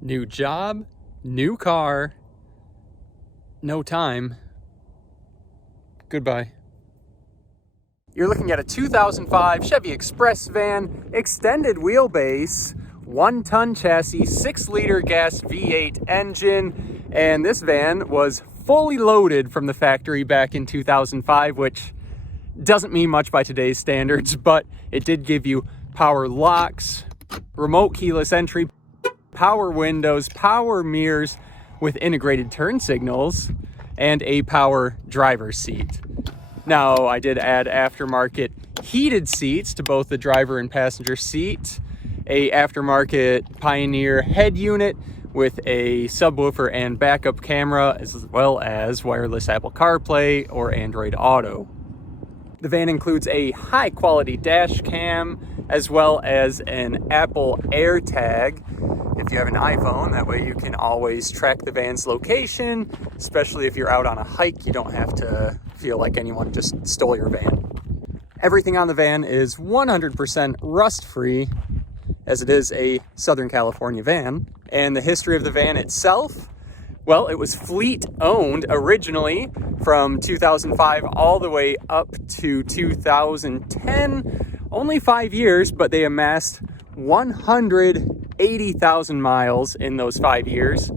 New job, new car, no time. Goodbye. You're looking at a 2005 Chevy Express van, extended wheelbase, 1-ton chassis, 6-liter gas V8 engine, and this van was fully loaded from the factory back in 2005, which doesn't mean much by today's standards, but it did give you power locks, remote keyless entry, power windows, power mirrors with integrated turn signals, and a power driver's seat. Now, I did add aftermarket heated seats to both the driver and passenger seat, a aftermarket Pioneer head unit with a subwoofer and backup camera, as well as wireless Apple CarPlay or Android Auto. The van includes a high-quality dash cam, as well as an Apple AirTag. If you have an iPhone, that way you can always track the van's location, especially if you're out on a hike. You don't have to feel like anyone just stole your van. Everything on the van is 100% rust-free, as it is a Southern California van. And the history of the van itself, well, it was fleet-owned originally from 2005 all the way up to 2010. Only 5 years, but they amassed 180,000 miles in those 5 years.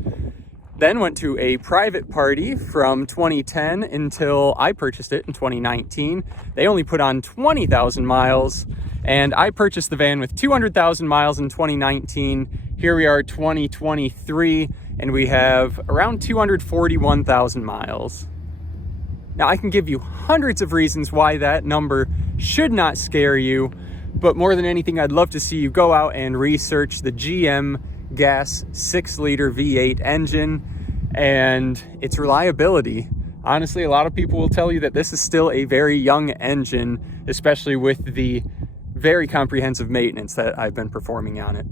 Then went to a private party from 2010 until I purchased it in 2019. They only put on 20,000 miles, and I purchased the van with 200,000 miles in 2019. Here we are, 2023, and we have around 241,000 miles. Now, I can give you hundreds of reasons why that number should not scare you, but more than anything, I'd love to see you go out and research the GM gas 6-liter V8 engine and its reliability. Honestly, a lot of people will tell you that this is still a very young engine, especially with the very comprehensive maintenance that I've been performing on it.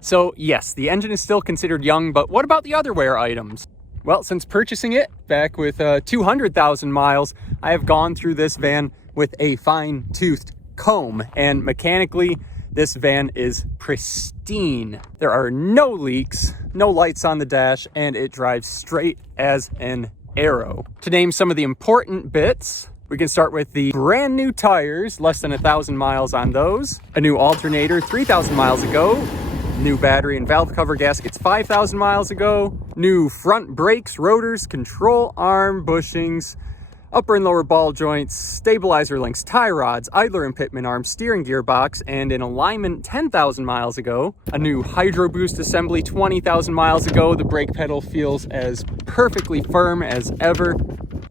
So yes, the engine is still considered young, but what about the other wear items? Well, since purchasing it back with 200,000 miles, I have gone through this van with a fine-toothed comb, and mechanically, this van is pristine. There are no leaks, no lights on the dash, and it drives straight as an arrow. To name some of the important bits, we can start with the brand new tires, less than 1,000 miles on those. A new alternator 3,000 miles ago. New battery and valve cover gaskets 5,000 miles ago. New front brakes, rotors, control arm bushings, upper and lower ball joints, stabilizer links, tie rods, idler and pitman arms, steering gearbox, and an alignment 10,000 miles ago. A new hydro boost assembly 20,000 miles ago. The brake pedal feels as perfectly firm as ever.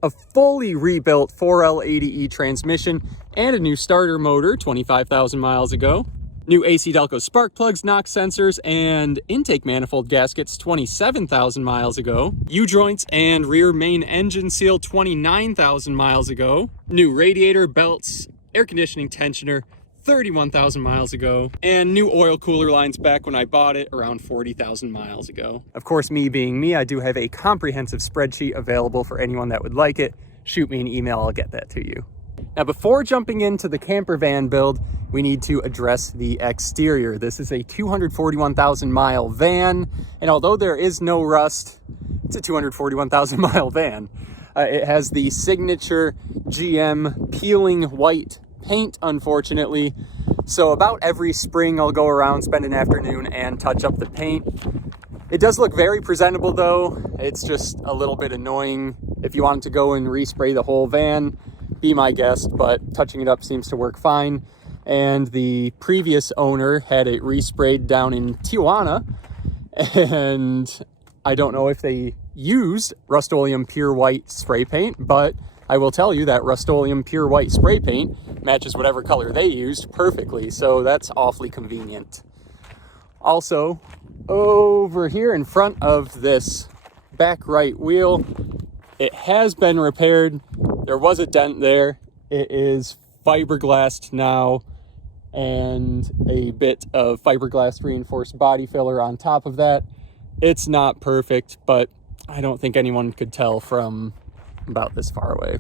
A fully rebuilt 4L80E transmission and a new starter motor 25,000 miles ago. New AC Delco spark plugs, knock sensors, and intake manifold gaskets 27,000 miles ago. U-joints and rear main engine seal 29,000 miles ago. New radiator, belts, air conditioning tensioner 31,000 miles ago. And new oil cooler lines back when I bought it around 40,000 miles ago. Of course, me being me, I do have a comprehensive spreadsheet available for anyone that would like it. Shoot me an email, I'll get that to you. Now, before jumping into the camper van build, we need to address the exterior. This is a 241,000 mile van, and although there is no rust, it's a 241,000 mile van. It has the signature GM peeling white paint, unfortunately. So about every spring, I'll go around, spend an afternoon, and touch up the paint. It does look very presentable, though. It's just a little bit annoying. If you wanted to go and respray the whole van, be my guest, but touching it up seems to work fine. And the previous owner had it resprayed down in Tijuana, and I don't know if they used Rust-Oleum Pure White spray paint, but I will tell you that Rust-Oleum Pure White spray paint matches whatever color they used perfectly, so that's awfully convenient. Also, over here in front of this back right wheel, it has been repaired. There was a dent there. It is fiberglassed now, and a bit of fiberglass reinforced body filler on top of that. It's not perfect, but I don't think anyone could tell from about this far away.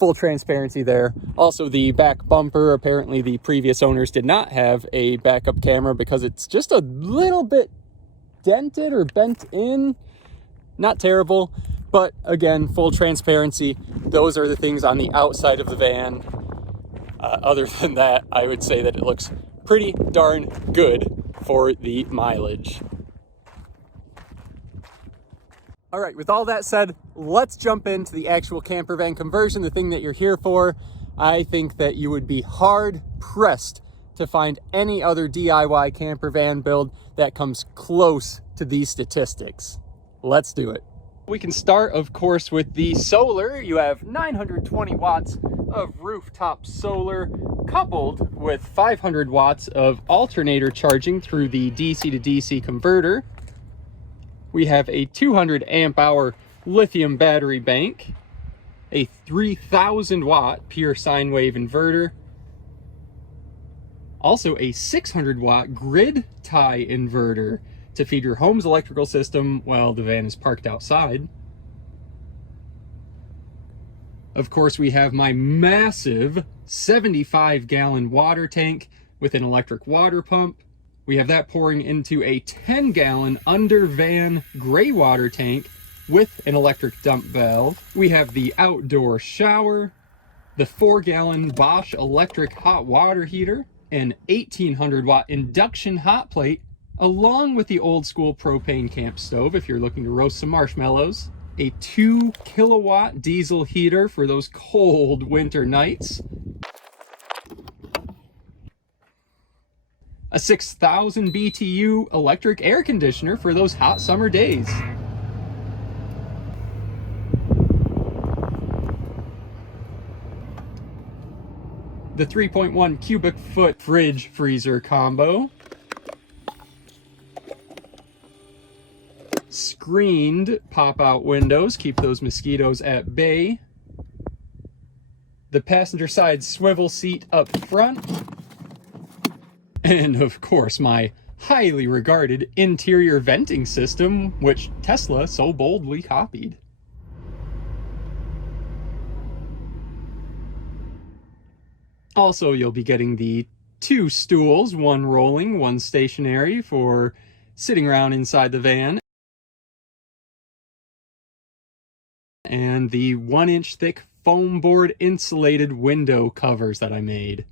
Full transparency there. Also, the back bumper, apparently the previous owners did not have a backup camera because it's just a little bit dented or bent in. Not terrible, but again, full transparency, those are the things on the outside of the van. Other than that, I would say that it looks pretty darn good for the mileage. All right, with all that said, let's jump into the actual camper van conversion, the thing that you're here for. I think that you would be hard pressed to find any other DIY camper van build that comes close to these statistics. Let's do it. We can start, of course, with the solar. You have 920 watts of rooftop solar coupled with 500 watts of alternator charging through the DC to DC converter. We have a 200 amp hour lithium battery bank, a 3000 watt pure sine wave inverter, also a 600 watt grid tie inverter to feed your home's electrical system while the van is parked outside. Of course, we have my massive 75-gallon water tank with an electric water pump. We have that pouring into a 10-gallon under van gray water tank with an electric dump valve. We have the outdoor shower, the 4-gallon Bosch electric hot water heater, an 1800 watt induction hot plate, along with the old school propane camp stove if you're looking to roast some marshmallows, a 2 kilowatt diesel heater for those cold winter nights, a 6,000 BTU electric air conditioner for those hot summer days, the 3.1 cubic foot fridge freezer combo, screened pop-out windows, keep those mosquitoes at bay, the passenger side swivel seat up front, and of course my highly regarded interior venting system, which Tesla so boldly copied. Also, you'll be getting the 2 stools, one rolling, one stationary, for sitting around inside the van, and the 1-inch thick foam board insulated window covers that I made.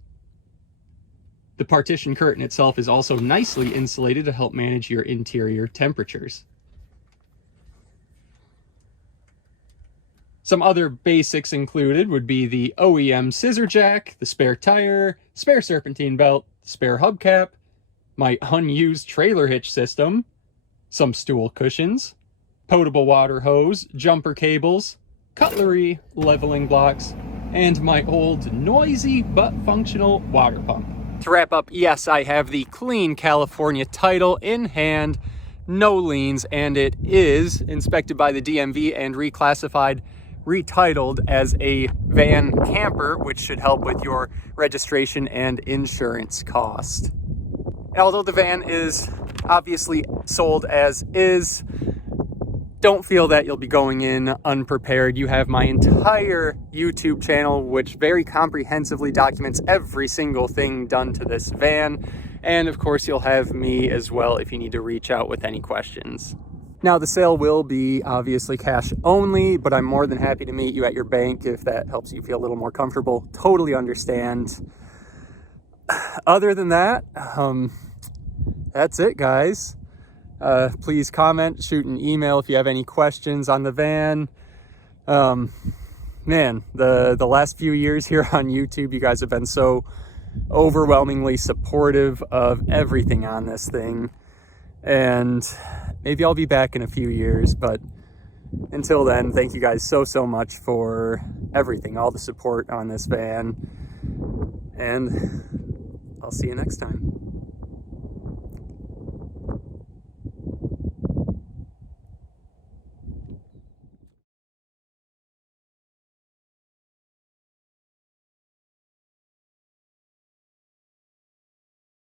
The partition curtain itself is also nicely insulated to help manage your interior temperatures. Some other basics included would be the OEM scissor jack, the spare tire, spare serpentine belt, spare hubcap, my unused trailer hitch system, some stool cushions, potable water hose, jumper cables, cutlery, leveling blocks, and my old noisy but functional water pump. To wrap up, yes, I have the clean California title in hand, no liens, and it is inspected by the DMV and retitled as a van camper, which should help with your registration and insurance cost. Although the van is obviously sold as is, don't feel that you'll be going in unprepared. You have my entire YouTube channel, which very comprehensively documents every single thing done to this van. And of course, you'll have me as well if you need to reach out with any questions. Now, the sale will be obviously cash only, but I'm more than happy to meet you at your bank if that helps you feel a little more comfortable. Totally understand. Other than that, that's it, guys. Please comment, shoot an email if you have any questions on the van. Man, the last few years here on YouTube, you guys have been so overwhelmingly supportive of everything on this thing. And maybe I'll be back in a few years, but until then, thank you guys so much for everything, all the support on this van. And I'll see you next time.